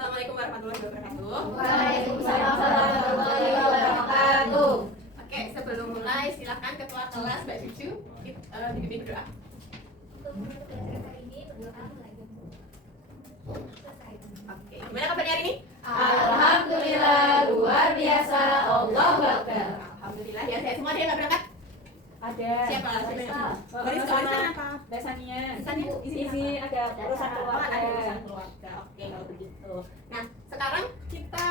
Assalamualaikum warahmatullahi wabarakatuh. Waalaikumsalam warahmatullahi wabarakatuh. Oke, sebelum mulai silakan ketua kelas Mbak Cucu dipimpin doa. Oke, gimana kabarnya hari ini? Alhamdulillah luar biasa. Allahu Akbar. Alhamdulillah ya, saya semua dia nggak berangkat. Ada. Siapa? Baris Sama apa? Besania. Misalnya Isi ada urusan keluarga. ada urusan keluarga. Oke, kalau begitu. Nah, sekarang kita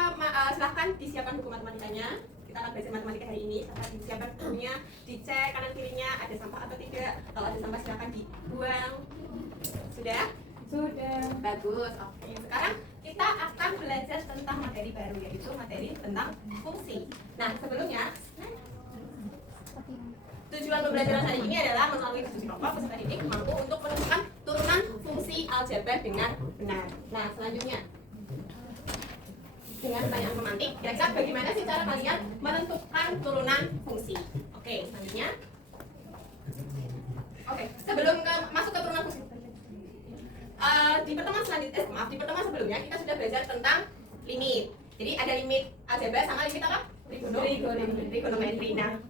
silahkan disiapkan buku matematikanya. Kita akan belajar matematika hari ini. Silahkan disiapkan bukunya, dicek kanan kirinya ada sampah atau tidak. Kalau ada sampah silahkan dibuang. Sudah? Sudah. Bagus. Oke, sekarang kita akan belajar tentang materi baru, yaitu materi tentang fungsi. Nah, sebelumnya tujuan pembelajaran hari ini adalah melalui diskusi kelompok peserta didik mampu untuk menentukan turunan fungsi aljabar dengan benar. Nah, selanjutnya dengan pertanyaan pemantik, kira-kira bagaimana sih cara kalian menentukan turunan fungsi? Oke, selanjutnya. Oke, sebelum masuk ke turunan fungsi, di pertemuan selanjutnya, di pertemuan sebelumnya kita sudah belajar tentang limit. Jadi ada limit aljabar sama limit apa? Trigonometri. Nah,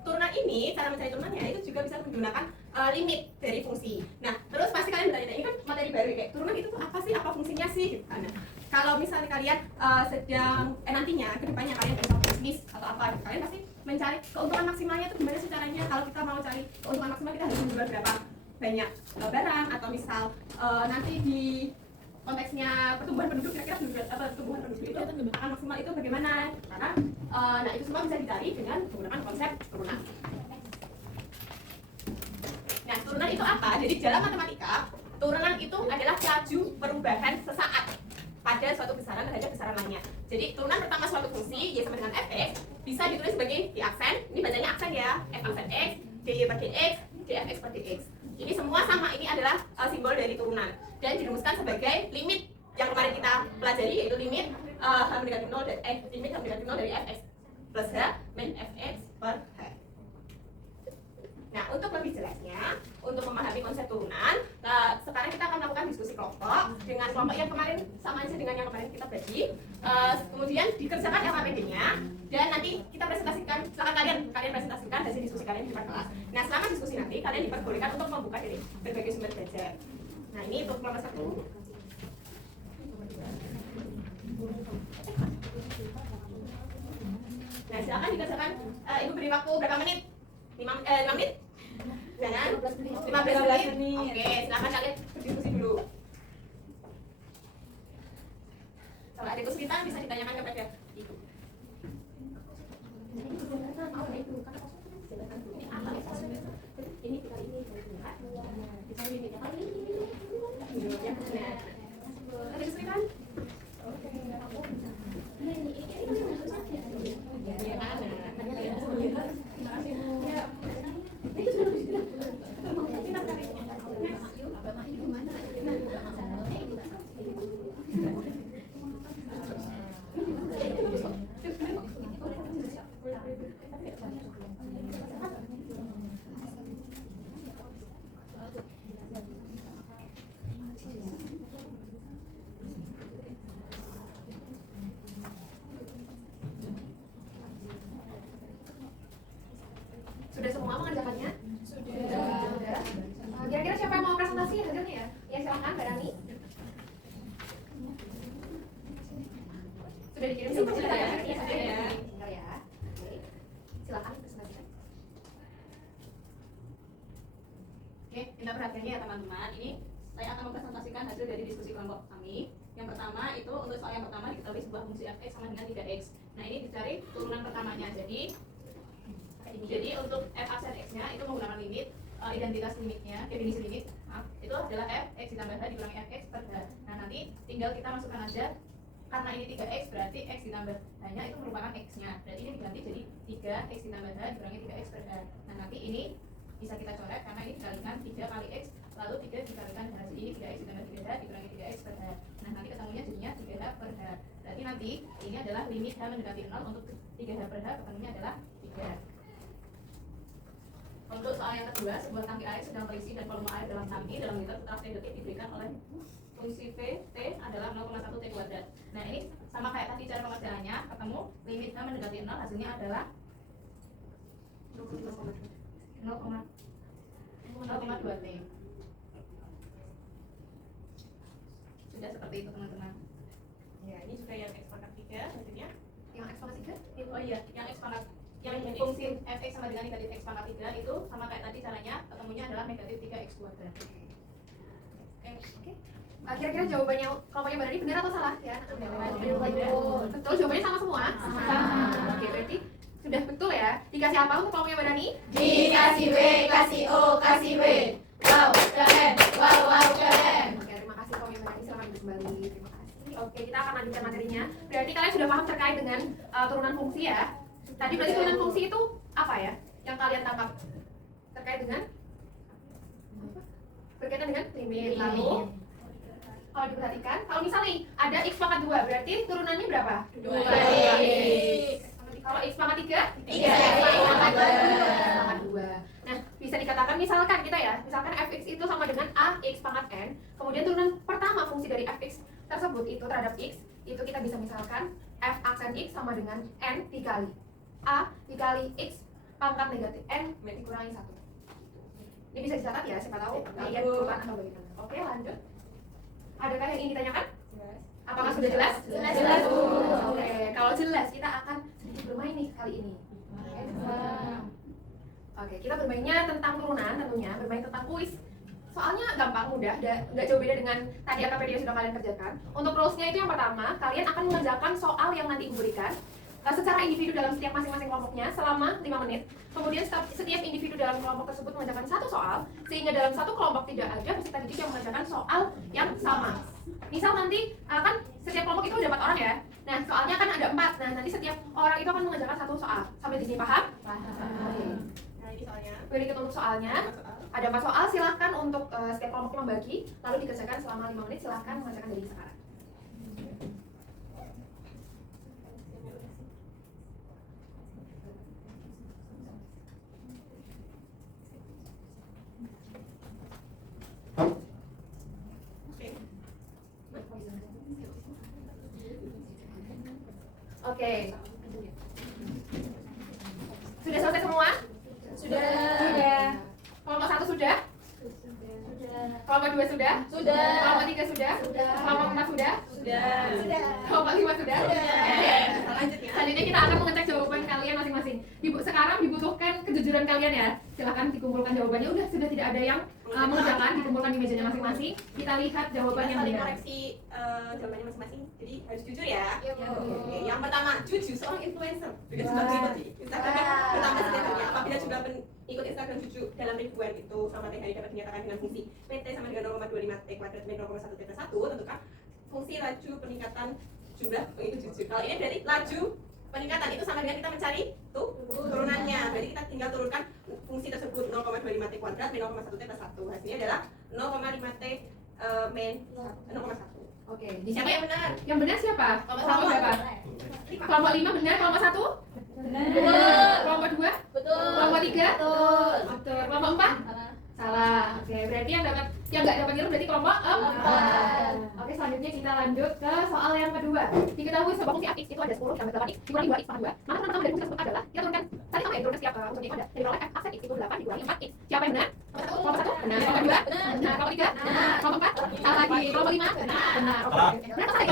turunan ini, cara mencari turunannya itu juga bisa menggunakan limit dari fungsi. Nah, terus pasti kalian bertanya, ini kan materi baru kayak turunan itu tuh apa sih? Apa fungsinya sih? Gitu. Nah, kalau misalnya kalian sedang nantinya kedepannya kalian besok bisnis atau apa, gitu, kalian pasti mencari keuntungan maksimalnya itu gimana sih caranya? Kalau kita mau cari keuntungan maksimal kita harus menjual berapa banyak barang, atau misal nanti di konteksnya pertumbuhan penduduk, kira-kira pertumbuhan penduduk itu akan maksimal itu bagaimana? Karena nah itu semua bisa dicari dengan menggunakan konsep turunan. Nah, turunan itu apa? Jadi dalam matematika, turunan itu adalah laju perubahan sesaat pada suatu besaran terhadap besaran lainnya. Jadi turunan pertama suatu fungsi y sama dengan fx bisa ditulis sebagai di aksen. Ini bacanya aksen ya, f aksen x, dy per dx, dfx per dx. Ini semua sama, ini adalah simbol dari turunan dan dirumuskan sebagai limit yang kemarin kita pelajari, yaitu limit h negatif 0 dari limit h negatif 0 dari fx plus h min fx per h. Nah, untuk lebih jelasnya, untuk memahami konsep turunan, sekarang kita akan melakukan diskusi kelompok dengan kelompok yang kemarin sama aja dengan yang kemarin kita bagi. Kemudian dikerjakan LKPD-nya dan nanti kita presentasikan. Silakan kalian presentasikan hasil diskusi kalian di depan kelas. Nah, selama diskusi nanti kalian diperbolehkan untuk membuka dari berbagai sumber belajar. Nah, ini untuk kelompok 1. Nah, silakan dikerjakan. Ibu beri waktu berapa menit? 5 menit? Jangan 15 menit. Oke, silakan kalian berdiskusi dulu. Kalau ada kesulitan bisa ditanyakan kepada ibu. Ini kita ini ada kesulitan? Sudah semua mengerjakannya? Sudah. Kira-kira siapa yang mau presentasi hasilnya ya? Ya silakan, Mbak Rani. Sudah dikirim semua sudah ya? Iya, sudah ya. Bentar ya. Oke. Silakan presentasikan. Oke, minta perhatiannya ya teman-teman. Ini saya akan mempresentasikan hasil dari diskusi kelompok kami. Yang pertama itu untuk soal yang pertama diketahui sebuah fungsi fx sama dengan 3x. Nah, ini dicari turunan pertamanya. Jadi untuk f aksen x-nya itu menggunakan limit identitas limitnya, definisi limit itu adalah f x ditambah h dikurangi fx per h. Nah, nanti tinggal kita masukkan aja, karena ini 3x berarti x ditambah h-nya itu merupakan x-nya. Berarti ini diganti jadi 3x ditambah h dikurangi 3x per h. Nah, nanti ini bisa kita coret karena ini dikalikan 3 kali x lalu 3 dikalikan h. Jadi ini 3x ditambah 3h dikurangi 3x per h. Nah, nanti ketemunya jadinya 3h per h. Berarti nanti ini adalah limit h mendekati 0 untuk 3h per h ketemunya adalah 3. Untuk soal yang kedua, sebuah tangki air sedang terisi dan volume air dalam tangki dalam liter setelah T detik diberikan oleh fungsi V T adalah 0,1 T kuadrat. ketemu limit H mendekati 0, hasilnya adalah 0,2T. Sudah seperti itu teman-teman. Ya, ini juga yang X pangkat 3 hasilnya. Yang X pangkat 3? Oh iya, yang X pangkat yang fungsi fx sama dengan negatif x pangkat 3 itu sama kayak tadi, caranya ketemunya adalah negatif 3x kuadrat. Oke. Kira-kira jawabannya kelompoknya Mbak Dani benar atau salah ya? Betul. Betul, jawabannya sama semua? Sama. Oke, berarti sudah betul ya. Dikasih apa untuk kelompoknya Mbak Dani? Dikasih W, kasih O, kasih W. Wow, keren. Wow, wow, keren. Oke, terima kasih kelompoknya Mbak Dani. Selamat kembali. Terima kasih. Oke, kita akan lanjutkan materinya. Berarti kalian sudah paham terkait dengan turunan fungsi ya? Tadi berarti turunan fungsi itu apa ya? Yang kalian tangkap terkait dengan berkaitan dengan limit. Lalu kalau diperhatikan, kalau misalnya ada x pangkat 2, berarti turunannya berapa? 2x. Kalau x pangkat 3? 3x Pangkat 2. Nah, bisa dikatakan misalkan kita ya, misalkan fx itu sama dengan a x pangkat n, kemudian turunan pertama fungsi dari fx tersebut itu terhadap x, itu kita bisa misalkan f aksen x sama dengan n dikali a dikali x pangkat negatif n dikurangi 1. Ini bisa dicatat ya, siapa tahu kalian bukan atau bagaimana. Oke, lanjut. Adakah yang ingin ditanyakan? Apakah sudah jelas? Jelas, Bu. Oke, kalau jelas kita akan sedikit bermain nih kali ini. Oke, kita bermainnya tentang turunan tentunya, bermain tentang kuis. Soalnya gampang, mudah, nggak jauh beda dengan tadi AKPD yang sudah kalian kerjakan. Untuk rules-nya itu yang pertama, kalian akan mengerjakan soal yang nanti Ibu berikan secara individu dalam setiap masing-masing kelompoknya selama 5 menit. Kemudian setiap individu dalam kelompok tersebut mengerjakan satu soal, sehingga dalam satu kelompok tidak ada peserta didik yang mengerjakan soal yang sama. Misal nanti kan setiap kelompok itu ada 4 orang ya. Nah, soalnya kan ada 4. Nah, nanti setiap orang itu akan mengerjakan satu soal. Sampai di sini paham? Oke. Nah, ini soalnya. Berikut untuk soalnya. Ada 4 soal, silahkan untuk setiap kelompoknya membagi, lalu dikerjakan selama 5 menit, silahkan mengerjakan dari sekarang. Oke. Sudah selesai semua? Sudah. Kelompok 1 sudah? Kelompok 2 sudah? Sudah. Kelompok 3 sudah? Sudah. Kelompok 4 sudah? Sudah. Kelompok 5 sudah? Lanjut ya. Selanjutnya kita akan mengecek jawaban kalian masing-masing. Sekarang dibutuhkan kejujuran kalian ya. Silahkan dikumpulkan jawabannya. Udah, sudah tidak ada yang mengerjakan, dikumpulkan di mejanya masing-masing. Kita lihat jawaban yang saling benar. koreksi jawabannya masing-masing. Jadi harus jujur ya. Iya, Bu. Oke, yang pertama, jujur seorang influencer. Juga sudah mengikuti Instagram pertama setiap apabila jumlah ikut Instagram Juju dalam ribuan itu selama 3 hari dapat dinyatakan dengan fungsi PT sama dengan 0,25 T kuadrat min 0,1 T+1, tentukan fungsi laju peningkatan jumlah itu Juju. Kalau ini berarti laju peningkatan itu sama dengan kita mencari turunannya. Berarti kita tinggal turunkan fungsi tersebut 0,25 T kuadrat min 0,1 T+1. Hasilnya adalah 0,5 T min 0,1. Oke, Siapa yang benar? Yang benar siapa? Kelompok Kelompok berapa? Kelompok 5 benar, kelompok 1? Benar. Kelompok 2? Betul. Kelompok 3? Betul. Betul. Kelompok 4? Salah. Oke, berarti yang nggak dapat nilai berarti kelompok 4. Oke, selanjutnya kita lanjut ke soal yang kedua. Diketahui sebuah fungsi x itu ada 10 ditambah 8x dikurangi 2x pangkat 2. Maka turunan pertama dari fungsi tersebut adalah kita turunkan tadi sama ya, turunkan setiap unsurnya itu ada. Jadi kalau f aksen x itu 8 dikurangi 4x. Siapa yang benar? Kelompok 1? Benar. Kelompok 2? Benar. Kelompok 3? Benar. Kelompok 4? Salah lagi. Kelompok 5? Benar. Benar. Oke. Benar salah ya?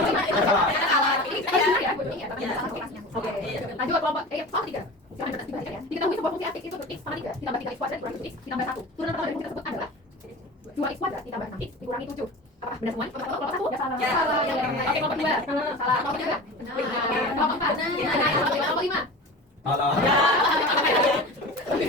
Salah. Ini harus benar ya? Ya, tapi salah kelasnya. Oke. Lanjut kelompok soal 3. Silakan diperhatikan ya. Diketahui sebuah fungsi x itu x sama 3 ditambah 3x kuadrat dikurangi 7x ditambah 1. Turunan pertama dari fungsi tersebut adalah 2x kuadrat ditambah 6x dikurangi 7. Apa? Benar semua? Kelompok 1? Ya salah. Salah. Oke, kelompok 2. Salah. Kelompok 3? Benar. Kelompok 4? Benar. Kelompok 5? Salah.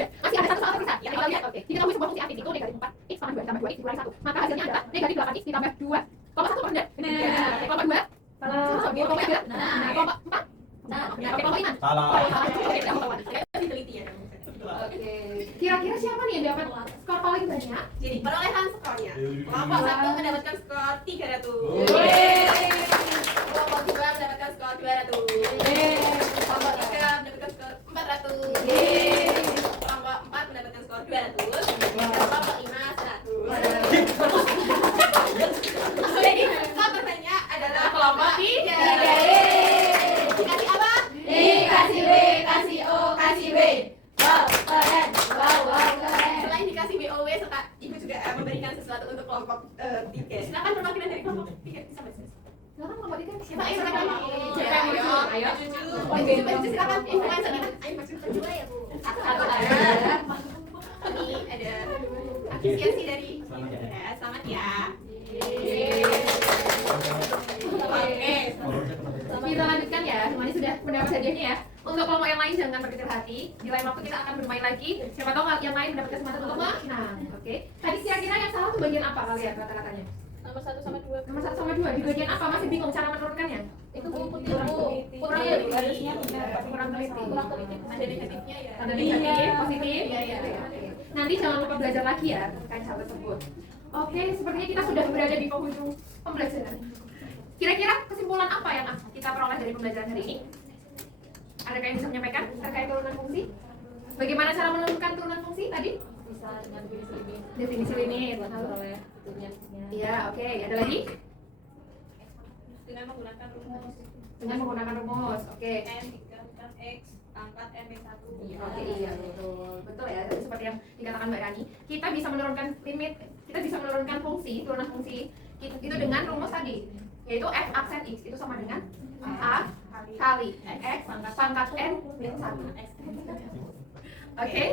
Masih ada satu soal tersisa. Kita lihat. Oke. Diketahui sebuah fungsi x itu negatif 4x sama 2 ditambah 2x dikurangi 1. Maka hasilnya adalah negatif 8x ditambah 2. Kelompok 1 benar? Benar. Kelompok 2? Salah. Kelompok 3? Benar. Kelompok 4? Benar. Kelompok 5? Salah. Masih teliti ya. Oke. Kira-kira siapa nih yang dapat skor paling banyak? Jadi perolehan skornya. Kelompok 1 mendapatkan skor 300. Kelompok 2 mendapatkan skor 200. Kelompok 3 mendapatkan skor 400. Kelompok 4 mendapatkan skor 200. Kelompok 5 100. Jadi skor terbanyak adalah kelompok 3. Dikasih apa? Siapa yang silakan? Siapa yang Ayo, mau? Ayo. Cucu. Cucu silakan. Influencer. Berdua ya, Bu. Satu Ada. Ini ada apresiasi dari ya, selamat ya. Oke. Kita lanjutkan ya, semuanya sudah mendapat hadiahnya ya. Untuk kelompok yang lain jangan berkecil hati. Di lain waktu kita akan bermain lagi. Siapa tahu yang lain mendapat kesempatan untuk menang. Oke. Tadi kira-kira yang salah tuh bagian apa kalian rata-ratanya? Nomor 1 sama 2. Nomor 1 sama 2 di bagian apa? Masih bingung cara menurunkannya? Itu Bu putih Bu. Kurang Iya, teliti. harusnya Kurang teliti. kurang teliti. Ada negatifnya ya. Ada negatif, Iya. positif. Iya, iya. Oke. Nanti jangan lupa belajar lagi ya terkait hal tersebut. Oke, sepertinya kita sudah berada di penghujung pembelajaran. Kira-kira kesimpulan apa yang kita peroleh dari pembelajaran hari ini? Adakah yang bisa menyampaikan terkait turunan fungsi? Bagaimana cara menentukan turunan fungsi tadi? Bisa dengan definisi limit. Definisi limit. Oleh bentuknya. Iya, oke. Ada lagi? Dengan menggunakan rumus Dengan menggunakan rumus. Oke. n dikalikan x pangkat n min 1. Oke, iya betul. Betul ya, tadi seperti yang dikatakan Mbak Rani, kita bisa menurunkan limit, kita bisa menurunkan fungsi, turunan fungsi itu dengan rumus tadi, yaitu f aksen x itu sama dengan a kali x pangkat n min 1. Oke,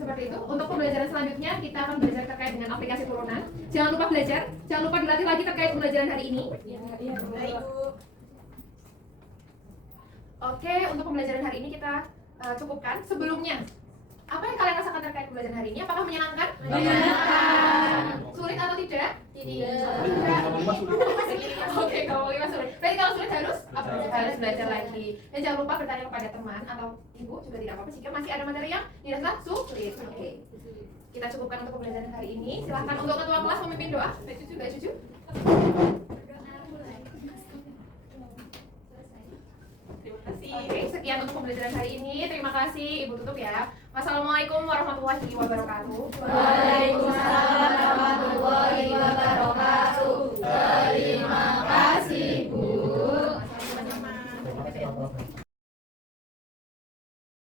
seperti itu. Untuk pembelajaran selanjutnya kita akan belajar terkait dengan aplikasi turunan. Jangan lupa belajar, jangan lupa dilatih lagi terkait pembelajaran hari ini. Baik, Bu. Oke, untuk pembelajaran hari ini kita cukupkan. Sebelumnya, apa yang kalian rasakan terkait pembelajaran hari ini? Apakah menyenangkan? Menyenangkan. Sulit atau tidak? Tidak. Oke, kalau 5 sulit. Berarti kalau sulit harus harus belajar lagi. Dan jangan lupa bertanya kepada teman atau ibu juga tidak apa-apa jika masih ada materi yang dirasa sulit. Oke. Kita cukupkan untuk pembelajaran hari ini. Silahkan untuk ketua kelas memimpin doa. Mbak Cucu, Mbak Cucu. Terima kasih. Oke, sekian untuk pembelajaran hari ini. Terima kasih, Ibu tutup ya. Wassalamualaikum warahmatullahi wabarakatuh. Waalaikumsalam warahmatullahi